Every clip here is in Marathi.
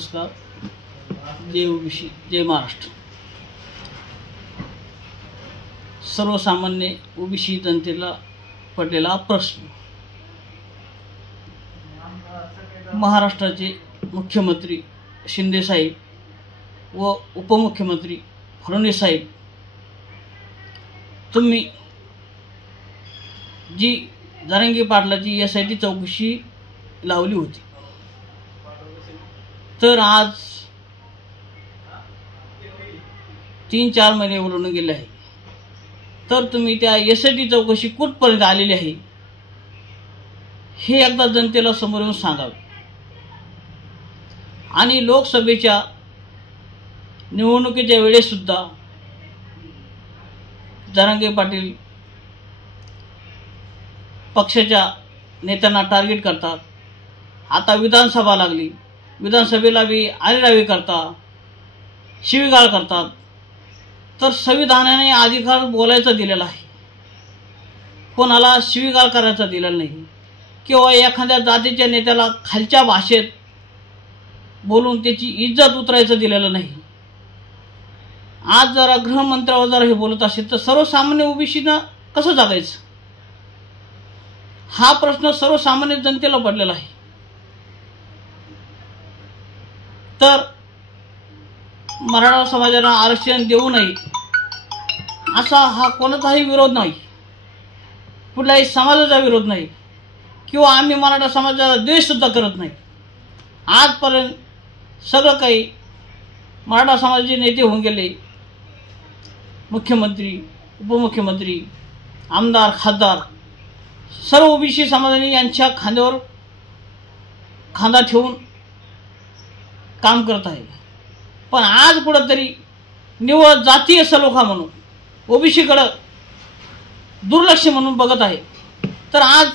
नमस्कार. जय ओबीसी, जय महाराष्ट्र. सर्वसामान्य ओबीसी जनतेला पडलेला प्रश्न. महाराष्ट्राचे मुख्यमंत्री शिंदे साहेब व उपमुख्यमंत्री फडणवीस साहेब, तुम्ही जी जरांगे पाटलाची SIT चौकशी लावली होती, तर आज 3-4 महिने उलटून गेले आहे. तर तुम्ही त्या SIT चौकशी कुठपर्यंत आलेली आहे हे एकदा जनतेला समोर येऊन सांगावे. आणि लोकसभेच्या निवडणुकीच्या वेळेस सुद्धा जरांगे पाटील पक्षाच्या नेत्यांना टार्गेट करतात. आता विधानसभा लागली, विधानसभेला बी आरेरावी करतात, शिवीगाळ करतात. तर संविधानाने अधिकार बोलायचा दिलेला आहे, कोणाला शिवीगाळ करायचा दिलेला नाही, किंवा एखाद्या जातीच्या नेत्याला खालच्या भाषेत बोलून त्याची इज्जत उतरायचं दिलेलं नाही. आज जरा गृहमंत्र्यावर जर हे बोलत असेल तर सर्वसामान्य ओबीसीना कसं जगायचं, हा प्रश्न सर्वसामान्य जनतेला पडलेला आहे. तर मराठा समाजाला आरक्षण देऊ नये असा हा कोणाचाही विरोध नाही, कुठल्याही समाजाचा विरोध नाही, किंवा आम्ही मराठा समाजाला द्वेष सुद्धा करत नाही. आजपर्यंत सगळं काही मराठा समाजाचे नेते होऊन गेले, मुख्यमंत्री, उपमुख्यमंत्री, आमदार, खासदार, सर्व ओबीसी समाजाने यांच्या खांद्यावर खांदा ठेवून काम करत आहे. पण आज कुठंतरी निव्वळ जातीय सलोखा म्हणून ओबीसीकडं दुर्लक्ष म्हणून बघत आहे. तर आज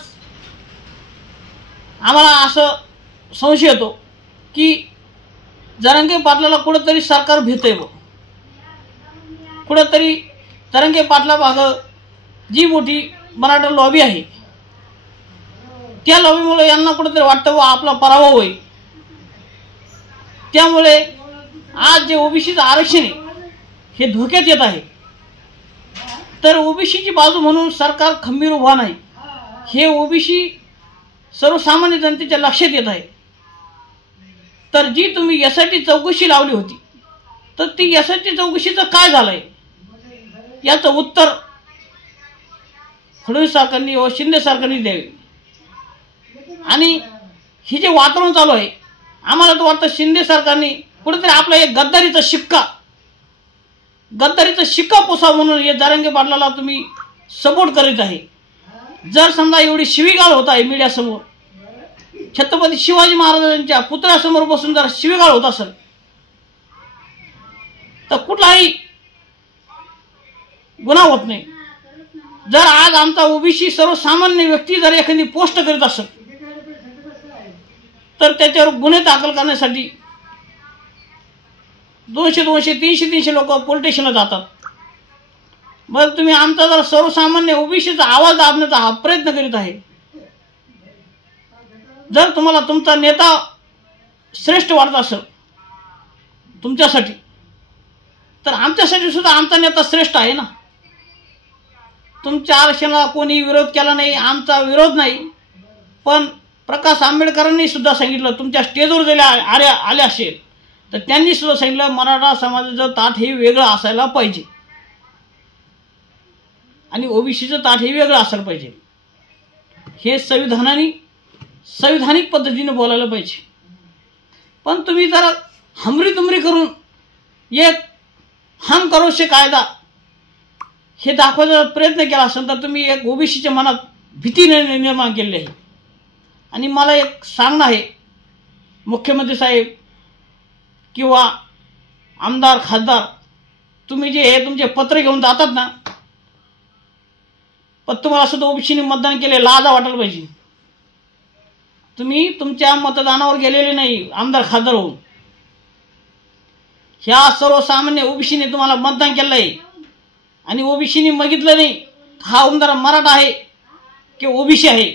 आम्हाला असं संशय येतो की जरांगे पाटलाला कुठंतरी सरकार भेटतंय, कुठंतरी जरांगे पाटला मागं जी मोठी मराठा लॉबी आहे त्या लॉबीमुळे यांना कुठंतरी वाटतं व आपला पराभव होईल. त्यामुळे आज जे ओबीसीचं आरक्षण आहे हे धोक्यात येत आहे. तर ओबीसीची बाजू म्हणून सरकार खंबीर उभा नाही, हे ओबीसी सर्वसामान्य जनतेच्या लक्षात येत आहे. तर जी तुम्ही SIT चौकशी लावली होती, तर ती SIT चौकशीचं काय झालंय याचं उत्तर फडणवीस सरकारने व शिंदे सरकारने द्यावे. आणि हे जे वातावरण चालू आहे, आम्हाला तर वाटतं शिंदे सरकारने कुठेतरी आपला एक गद्दारीचा शिक्का पोसा म्हणून हे जरांगे पाटलाला तुम्ही सपोर्ट करीत आहे. जर समजा एवढी शिवीगाळ होत आहे मीडियासमोर, छत्रपती शिवाजी महाराजांच्या पुतळ्यासमोर बसून जर शिवीगाळ होत असेल तर कुठलाही गुन्हा होत नाही. जर आज आमचा ओबीसी सर्वसामान्य व्यक्ती जर एखादी पोस्ट करीत असेल तर त्याच्यावर गुन्हे दाखल करण्यासाठी 200, 300 लोक पोलीस स्टेशनला जातात. मग तुम्ही आमचा जर सर्वसामान्य ओबीसीचा आवाज दाबण्याचा हा प्रयत्न करीत आहे. जर तुम्हाला तुमचा नेता श्रेष्ठ वाटत असेल तुमच्यासाठी, तर आमच्यासाठी सुद्धा आमचा नेता श्रेष्ठ आहे ना. तुमच्या आरक्षणाला कोणी विरोध केला नाही, आमचा विरोध नाही. पण प्रकाश आंबेडकरांनी सुद्धा सांगितलं, तुमच्या स्टेजवर जरी आले असेल तर त्यांनी सुद्धा सांगितलं मराठा समाजाचं ताट हे वेगळं असायला पाहिजे आणि ओबीसीचं ताट हे वेगळं असायला पाहिजे. हे संविधानिक पद्धतीने बोलायला पाहिजे. पण तुम्ही जरा हमरी करून एक हम करोशे कायदा हे दाखवायचा प्रयत्न केला असेल तर तुम्ही एक ओबीसीच्या मनात भीती निर्माण केली आहे. आणि मला एक सांगणं आहे, मुख्यमंत्री साहेब किंवा आमदार, खासदार, तुम्ही जे हे तुमचे पत्र घेऊन जातात ना, पण तुम्हाला सुद्धा ओबीसीने मतदान केले लाजा वाटायला पाहिजे. तुम्ही तुमच्या मतदानावर गेलेले नाही आमदार, खासदार होऊन. ह्या सर्वसामान्य ओबीसीने तुम्हाला मतदान केलं आहे आणि ओबीसीने बघितलं नाही हा आमदार मराठा आहे की ओबीसी आहे,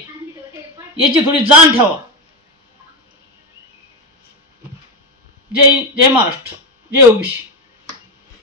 याची थोडी जाण ठेवा. जय महाराष्ट्र, जय ओबीसी.